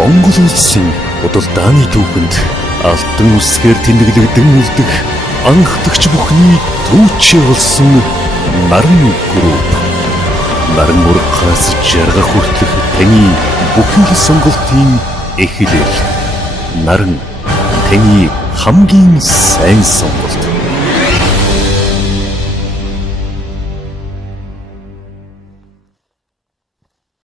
Монгол улсын удалдааны түүхэнд алтан үсгээр тэмдэглэгдэн үлдэх анхдагч бүхний түүчээ болсон Наран групп. Наран ургахаас жаргах хүртэлх таны бүхий л сонголтын эхлэл. Наран таны хамгийн сайн сонголт.